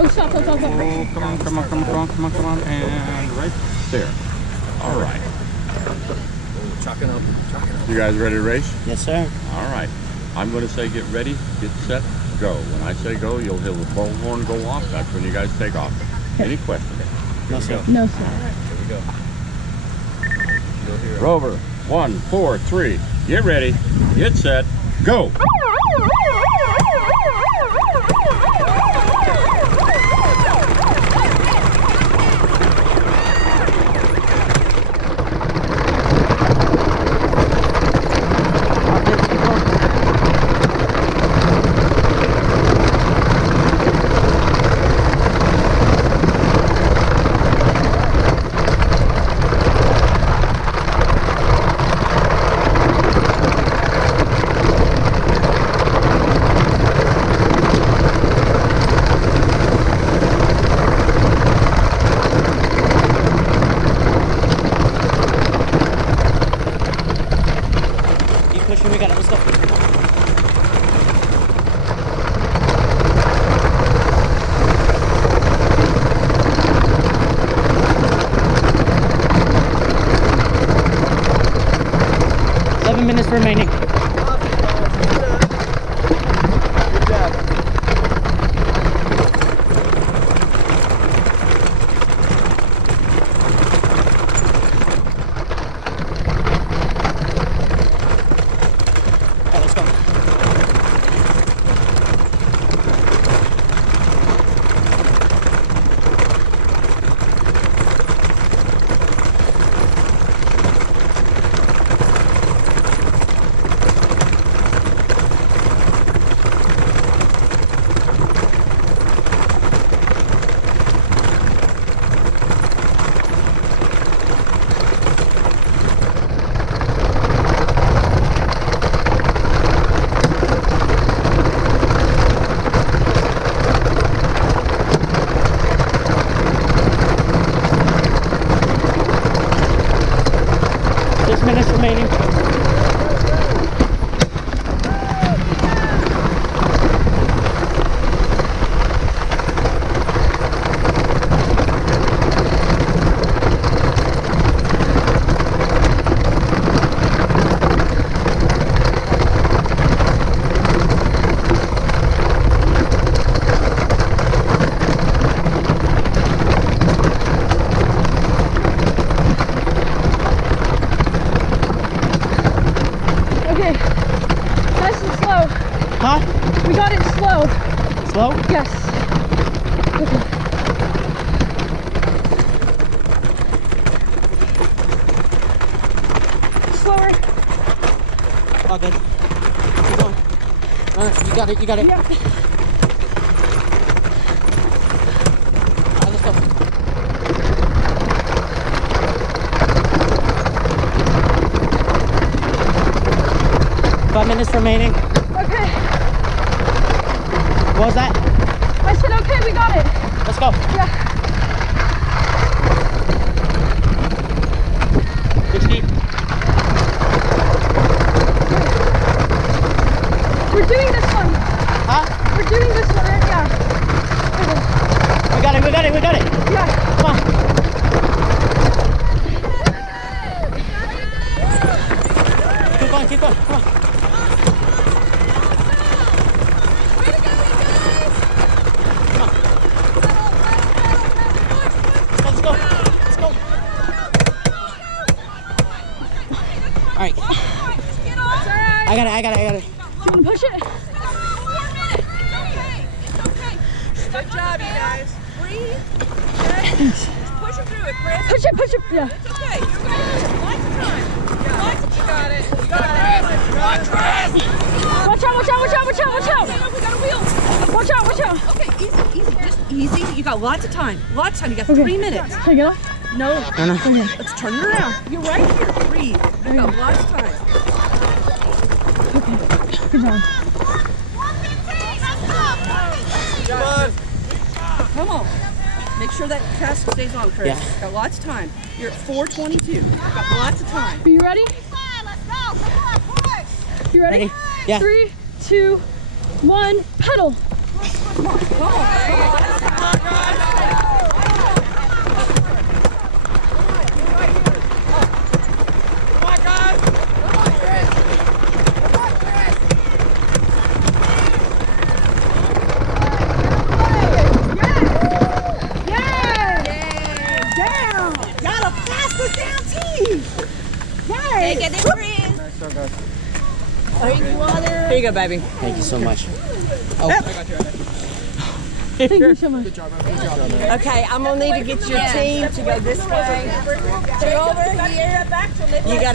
Oh, stop. Oh, come on. And right there. All right. Chalking up. You guys ready to race? Yes, sir. All right. I'm going to say get ready, get set, go. When I say go, you'll hear the bullhorn go off. That's when you guys take off. Any questions? No, sir. No, sir. All right, here we go. You'll hear Rover, 1, 4, 3. Get ready, get set, go. Pushing, we got it. Let's go. Seven minutes remaining. Minutes remaining. Huh? We got it slow. Slow? Yes. Okay. Slower. All good. Keep going. All right, you got it. Yeah. All right, let's go. Five minutes remaining. Okay. What was that? I said, okay, we got it. Let's go. Yeah. Good speed. We're doing this one. Huh? We're doing this one, right? Yeah. We got it. Yeah. Come on. Keep going. Come on. Let's go. All right. I got it. You want to push it? Good job, you guys. Breathe. Just push it through it, Chris. Push it. Yeah. It's okay. You're good. Lots of time. You got it. Watch out. We got a wheel. Watch out. Okay, easy. Just easy. You got lots of time. You got Okay. 3 minutes. Can I get off? No. Okay. Let's turn it around. You're right here. Breathe. You got lots of time. Okay. Good job. Come on. Make sure that task stays on, Chris. Yeah. Got lots of time. You're at 4:22. Got lots of time. Are you ready? You ready? Ready? Yeah. 3, 2, 1, pedal. Come on. Take it in, breathe. Drink water. Here you go, baby. Thank you so much. Oh, I got you. Thank you so much. Okay, I'm gonna need to get your team to go this way. Go over here. You got